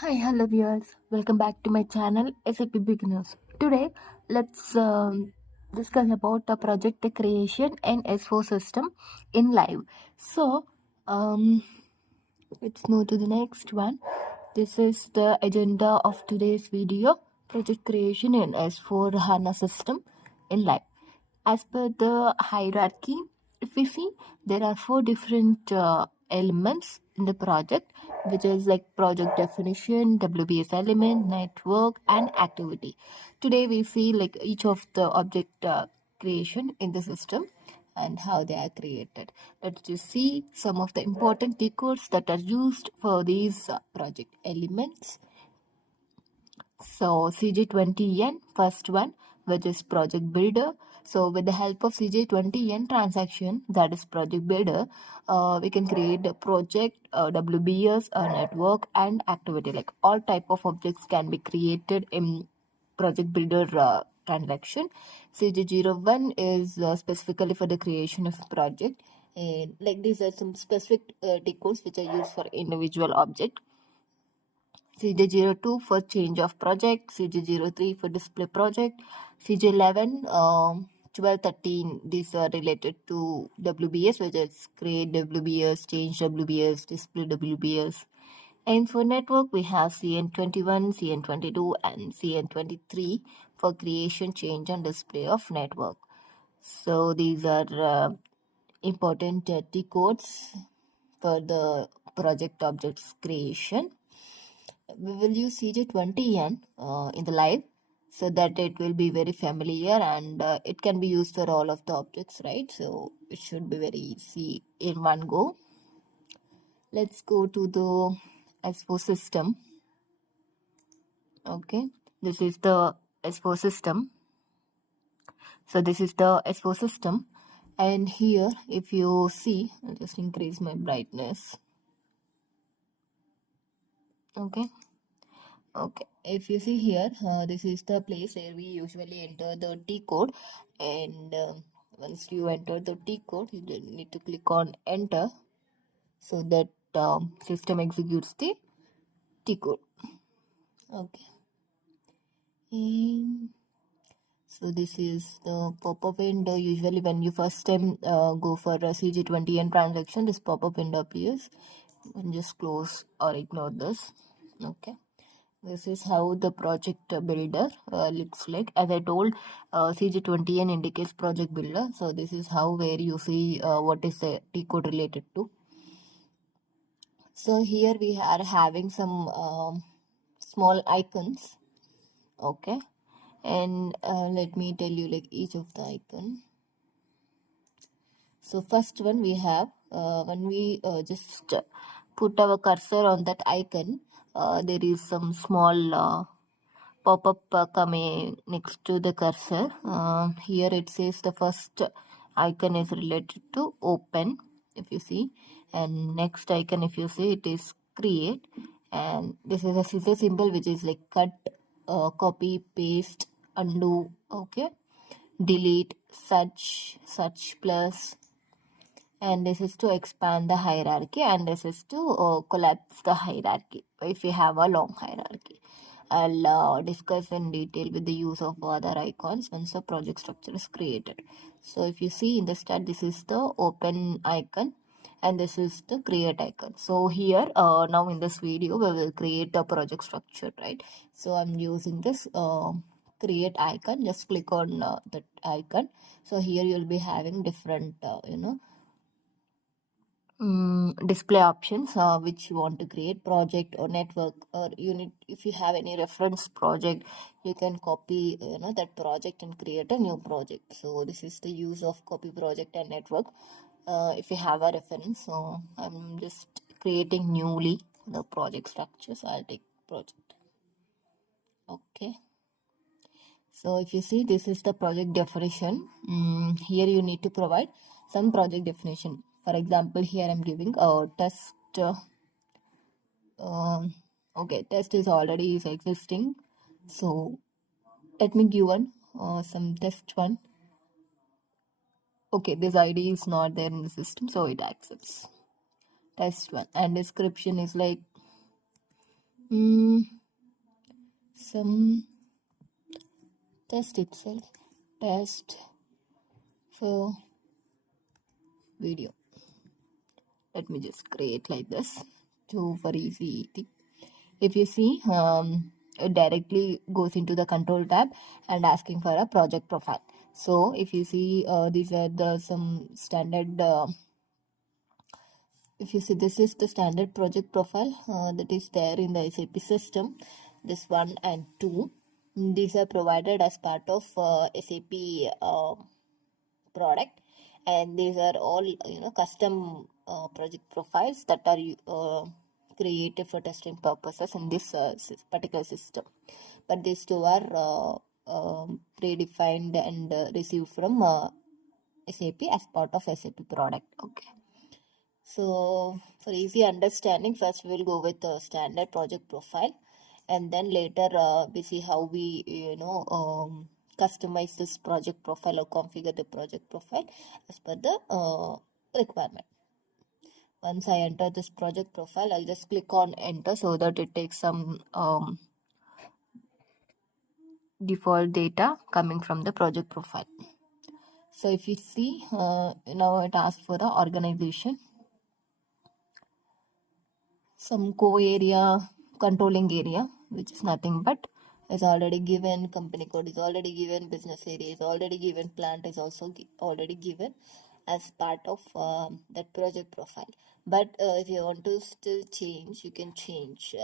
Hi, hello viewers. Welcome back to my channel SAP Beginners. Today, let's discuss about the project creation and S4 system in live. So, let's move to the next one. This is the agenda of today's video: project creation in S4 HANA system in live. As per the hierarchy, if we see, there are four different elements in the project, which is like project definition, WBS element, network, and activity. Today we see like each of the object creation in the system and how they are created. Let's just see some of the important T codes that are used for these project elements. So CJ20N, first one, which is project builder. So with the help of CJ20N transaction, that is project builder, we can create a project, WBS, a network, and activity. Like all type of objects can be created in project builder transaction. CJ01 is specifically for the creation of project. And like these are some specific T codes which are used for individual object. CJ02 for change of project, CJ03 for display project, CJ11, 12, 13, these are related to WBS, which is create WBS, change WBS, display WBS. And for network, we have CN21, CN22, and CN23 for creation, change, and display of network. So these are important T codes for the project objects creation. We will use CJ20N in the live so that it will be very familiar and it can be used for all of the objects, right? So it should be very easy in one go. Let's go to the S4 system. Okay, this is the S4 system. So this is the S4 system, and here if you see, I'll just increase my brightness. Okay, if you see here, this is the place where we usually enter the T code, and once you enter the T code, you need to click on enter so that system executes the T code. Okay, and so this is the pop-up window. Usually when you first time go for a CJ20N transaction, this pop-up window appears. And just close or ignore this. Okay, this is how the project builder looks like. As I told, CJ20N indicates project builder. So this is how where you see what is the T code related to. So here we are having some small icons. Okay, and let me tell you like each of the icon. So first one we have when we just put our cursor on that icon, there is some small pop-up coming next to the cursor. Here it says the first icon is related to open, if you see, and next icon, if you see, it is create, and this is a scissor symbol which is like cut, copy, paste, undo. Okay, delete, search plus, and this is to expand the hierarchy, and this is to collapse the hierarchy if you have a long hierarchy. I'll discuss in detail with the use of other icons once the project structure is created. So if you see in the start, this is the open icon and this is the create icon. So here now in this video we will create a project structure, right? So I'm using this create icon. Just click on that icon. So here you'll be having different display options which you want to create, project or network or unit. If you have any reference project, you can copy that project and create a new project. So this is the use of copy project and network if you have a reference. So I'm just creating newly the project structure, so I'll take project. Okay, so if you see, this is the project definition. Here you need to provide some project definition. For example, here I'm giving a test. Okay, test is already existing. So let me give one some test one. Okay, this ID is not there in the system, so it accepts test one. And description is like Some test itself, test for video. Let me just create like this to for easy thing. If you see, it directly goes into the control tab and asking for a project profile. So if you see, these are the some standard if you see, this is the standard project profile that is there in the SAP system. This 1 and 2, these are provided as part of SAP product, and these are all custom project profiles that are created for testing purposes in this particular system. But these two are predefined and received from SAP as part of SAP product. Okay. So for easy understanding, first we will go with the standard project profile, and then later we see how we customize this project profile or configure the project profile as per the requirement. Once I enter this project profile, I'll just click on enter so that it takes some default data coming from the project profile. So if you see, now it asks for the organization, some core controlling area, which is nothing but is already given, company code is already given, business area is already given, plant is also already given as part of that project profile. But if you want to still change, you can change.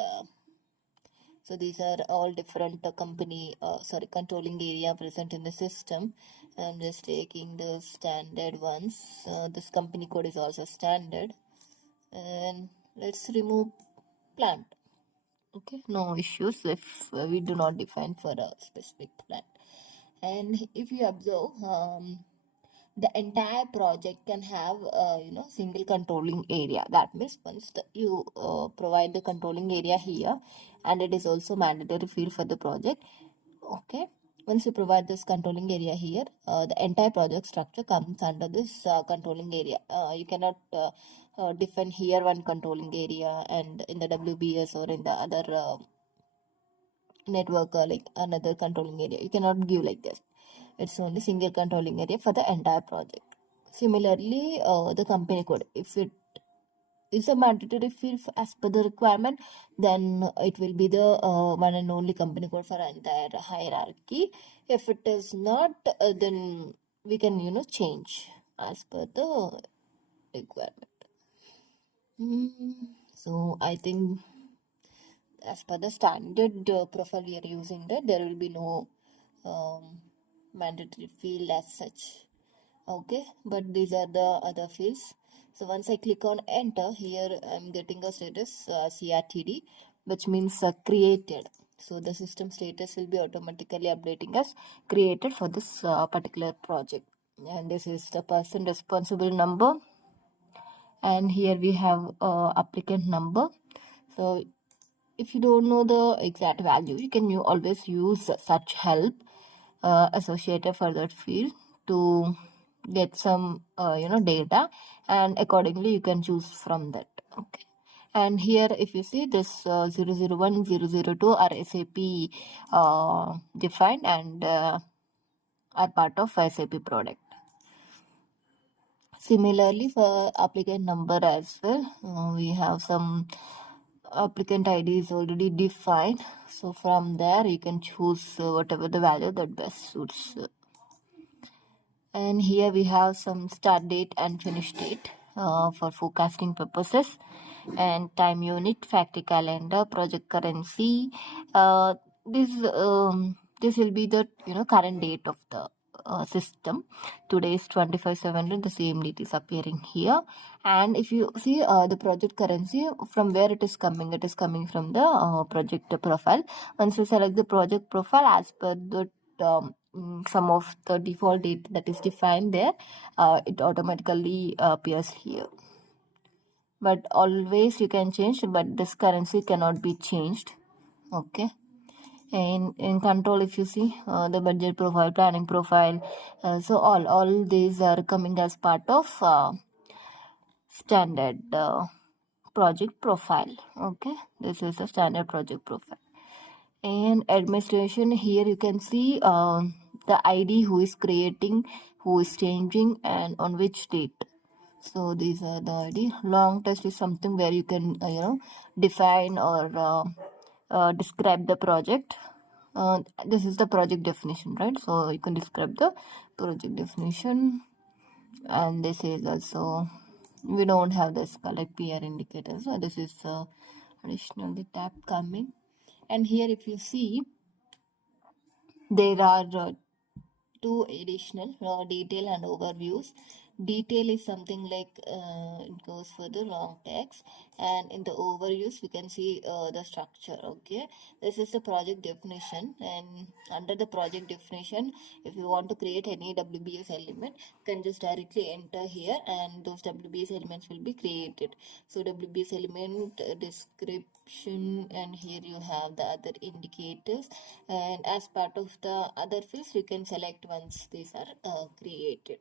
So these are all different controlling area present in the system. I'm just taking the standard ones. This company code is also standard, and let's remove plant. Okay, no issues if we do not define for a specific plant. And if you observe, the entire project can have single controlling area. That means once you provide the controlling area here, and it is also mandatory field for the project. Okay, once you provide this controlling area here, the entire project structure comes under this controlling area. You cannot define here one controlling area and in the WBS or in the other network like another controlling area. You cannot give like this. It's only single controlling area for the entire project. Similarly, the company code, if it is a mandatory field as per the requirement, then it will be the one and only company code for entire hierarchy. If it is not, then we can change as per the requirement. So I think as per the standard profile we are using, that there will be no mandatory field as such. Okay, but these are the other fields. So once I click on enter, here I'm getting a status CRTD, which means created. So the system status will be automatically updating as created for this particular project. And this is the person responsible number, and here we have applicant number. So if you don't know the exact value, you can always use such help associated for that field to get some data, and accordingly you can choose from that. Okay, and here if you see this 001 002 are SAP defined and are part of SAP product. Similarly, for applicant number as well, we have some applicant ID is already defined. So from there you can choose whatever the value that best suits. And here we have some start date and finish date for forecasting purposes, and time unit, factory calendar, project currency. This will be the current date of the system. Today is 25/7, the same date is appearing here. And if you see the project currency, from where it is coming from the project profile. Once you select the project profile as per the some of the default date that is defined there, it automatically appears here. But always you can change, but this currency cannot be changed. Okay, and in control, if you see the budget profile, planning profile, so all these are coming as part of standard project profile. Okay, this is the standard project profile. And administration, here you can see the ID, who is creating, who is changing, and on which date. So these are the ID. Long test is something where you can define or describe the project. This is the project definition, right? So you can describe the project definition. And this is also, we don't have this collect PR indicator, so this is additionally tab coming. And here if you see, there are two additional detail and overviews. Detail is something like it goes for the long text, and in the overviews we can see the structure. Okay, this is the project definition, and under the project definition, if you want to create any WBS element, you can just directly enter here and those WBS elements will be created. So WBS element description, and here you have the other indicators, and as part of the other fields you can select once these are created.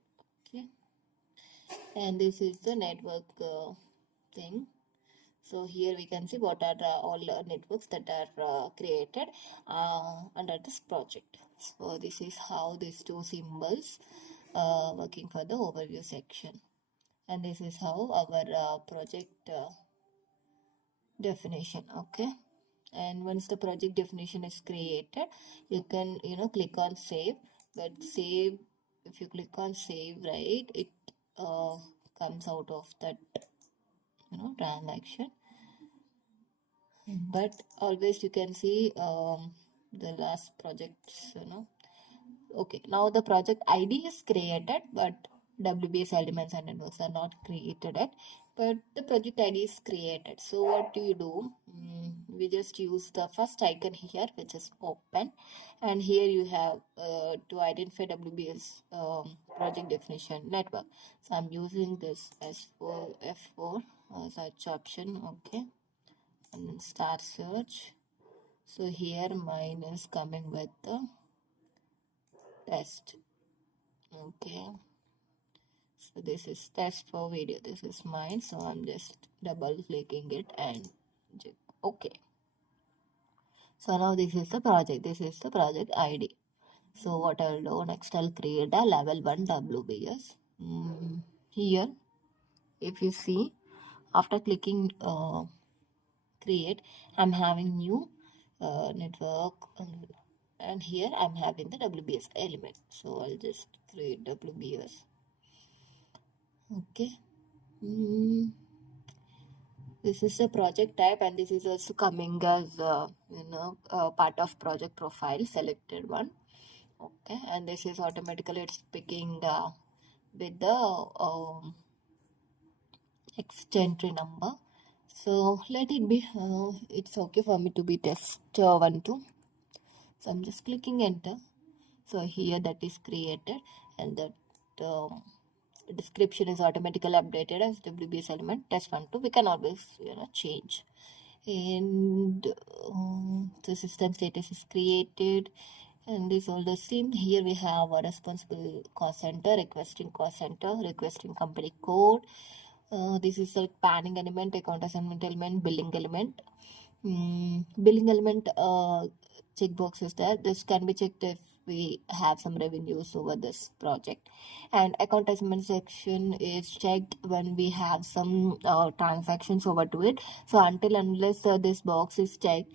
Okay, and this is the network thing. So here we can see what are all networks that are created under this project. So this is how these two symbols working for the overview section, and this is how our project definition. Okay, and once the project definition is created, you can click on save. But save, if you click on save, right, it comes out of that transaction. But always you can see the last projects. Okay, now the project ID is created, but WBS elements and networks are not created yet, but the project ID is created. So what do you do? We just use the first icon here, which is open, and here you have to identify WBS project definition network. So I'm using this S4 F4 search option. Okay, and then start search. So here mine is coming with the test. Okay, so this is test for video. This is mine, so I'm just double clicking it and check. Okay, so now this is the project. This is the project ID. So what I'll do next, I'll create a level 1 WBS. Here if you see, after clicking create, I'm having new network, and here I'm having the WBS element. So I'll just create WBS. Okay, this is a project type, and this is also coming as part of project profile, selected one. Okay, and this is automatically it's picking with the extension number. So let it be, it's okay for me to be test 1 2. So I'm just clicking enter. So here that is created, and that description is automatically updated as WBS element test 1 2. We can always change. And the system status is created, and this all the same. Here we have a responsible cost center, requesting cost center, requesting company code. This is like panning element, account assignment element, billing element. Billing element checkbox is there. This can be checked if we have some revenues over this project. And account assignment section is checked when we have some transactions over to it. So until unless this box is checked,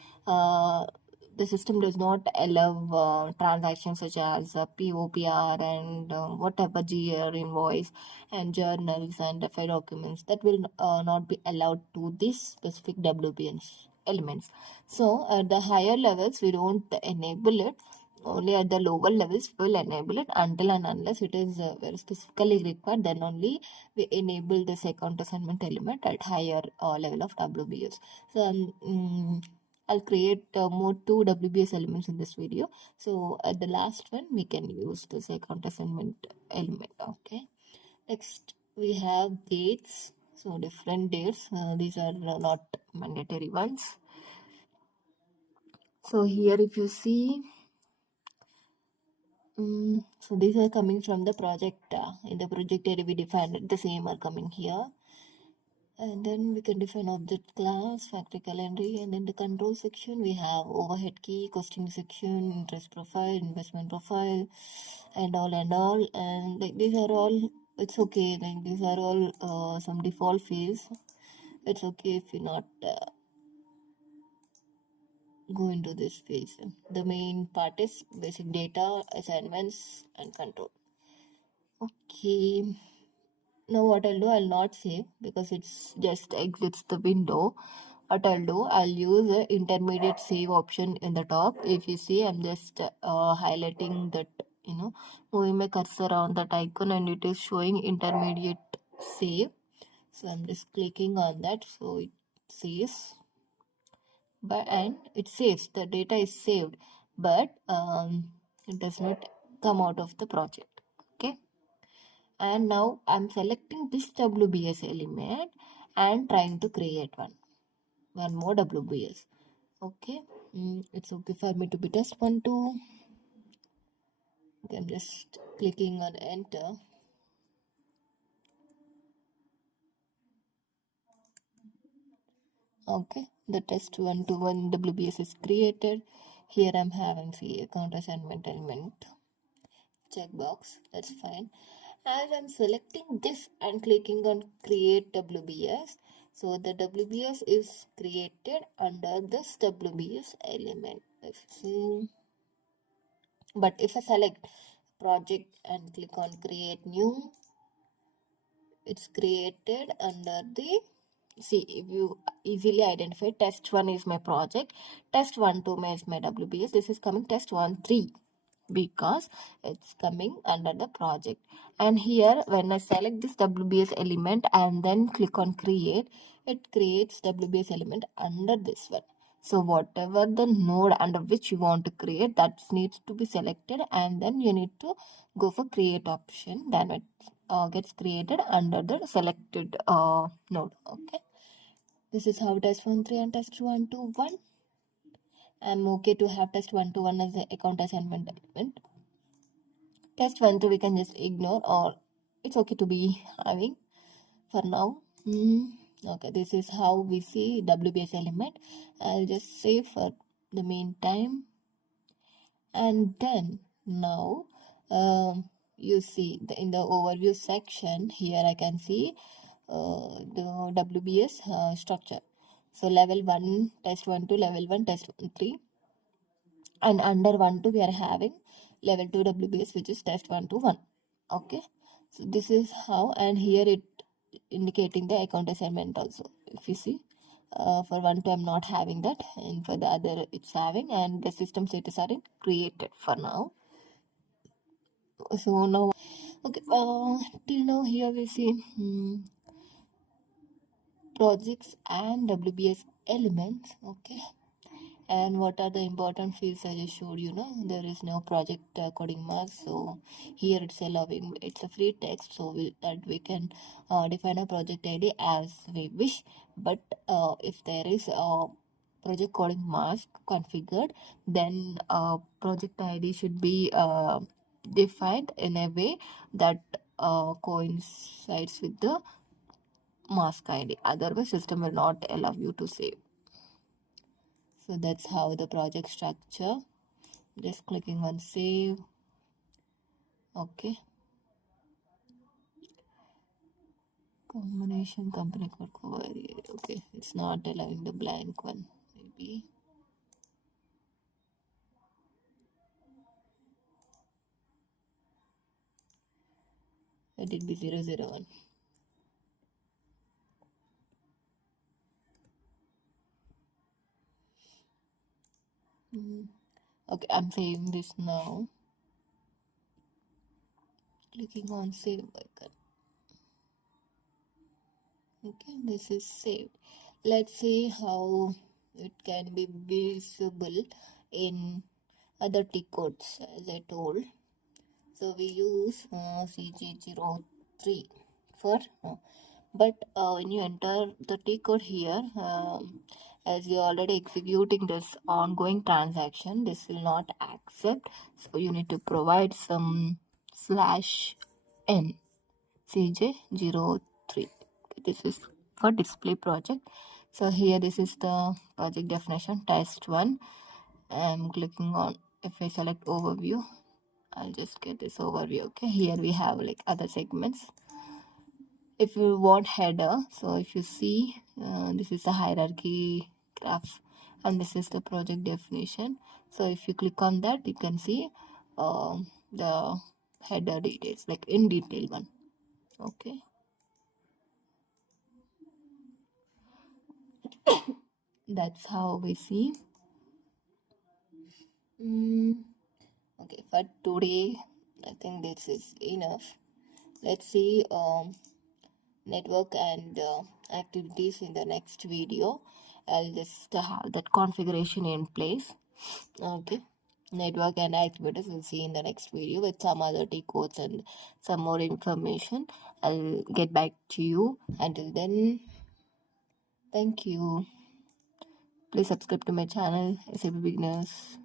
the system does not allow transactions such as POPR and whatever GR invoice and journals and FI documents, that will not be allowed to this specific WBS elements. So at the higher levels we don't enable it, only at the lower levels we will enable it. Until and unless it is very specifically required, then only we enable this account assignment element at higher level of WBS. So I'll create more 2 WBS elements in this video. So at the last one we can use this account assignment element. Okay, next we have dates. So different dates, these are not mandatory ones. So here if you see, so these are coming from the project. In the project area we defined it, the same are coming here. And then we can define object class, factory calendar, and then the control section we have overhead key, costing section, interest profile, investment profile, and all. And like these are all, it's okay. Like these are all some default fields. It's okay if you not go into this phase. The main part is basic data, assignments, and control. Okay. Now what I'll do, I'll not save because it's just exits the window. What I'll do, I'll use the intermediate save option in the top. If you see, I'm just highlighting that, moving my cursor on that icon and it is showing intermediate save. So I'm just clicking on that. So it saves, and it saves, the data is saved, but it does not come out of the project. Okay. And now I'm selecting this WBS element and trying to create one more WBS. Okay. It's okay for me to be test 1 2. Okay, I'm just clicking on enter. Okay, the test 1 to 1 WBS is created. Here I'm having the account assignment element checkbox. That's fine. As I'm selecting this and clicking on create WBS, so the WBS is created under this WBS element. But if I select project and click on create new, it's created under the, see, if you easily identify, test 1 is my project, test 1 2 is my WBS, this is coming test 1 3 because it's coming under the project. And here when I select this WBS element and then click on create, it creates WBS element under this one. So whatever the node under which you want to create, that needs to be selected, and then you need to go for create option, then it gets created under the selected node. Okay, this is how test 1 3 and test 1 2 1. I'm okay to have test 1 to 1 as the account assignment element. Test 1 2 we can just ignore, or it's okay to be having for now. Okay, this is how we see WBS element. I'll just save for the meantime. And then now you see in the overview section here I can see the WBS structure. So level 1 test 1 to level 1 test 1 3, and under 1 2 we are having level 2 WBS, which is test 1 to 1. Okay, so this is how, and here it indicating the account assignment also. If you see, for 1 2 I'm not having that, and for the other it's having, and the system status are created for now. So now, okay, till now here we see projects and WBS elements. Okay, and what are the important fields I just showed you. There is no project coding marks, so here it's allowing, it's a free text, so we can define a project ID as we wish. But if there is a project coding mask configured, then project ID should be defined in a way that coincides with the mask ID, otherwise system will not allow you to save. So that's how the project structure. Just clicking on save. Okay, combination company code query. Okay, it's not allowing the blank one. Maybe let it be 001. Okay, I'm saving this now. Clicking on save icon. Okay, this is saved. Let's see how it can be visible in other T codes, as I told. So we use CJ03 for but when you enter the T code here, as you're already executing this ongoing transaction, this will not accept, so you need to provide some /n CJ03. This is for display project. So here this is the project definition, test 1. I'm clicking on, if I select overview, I'll just get this overview. Okay, here we have like other segments. If you want header, so if you see this is the hierarchy graph and this is the project definition. So if you click on that, you can see the header details, like in detail one. Okay, that's how we see. Okay, for today I think this is enough. Let's see network and activities in the next video. I'll just have that configuration in place. Okay, network and activities we'll see in the next video with some other T codes and some more information. I'll get back to you. Until then, thank you. Please subscribe to my channel, SAP Beginners.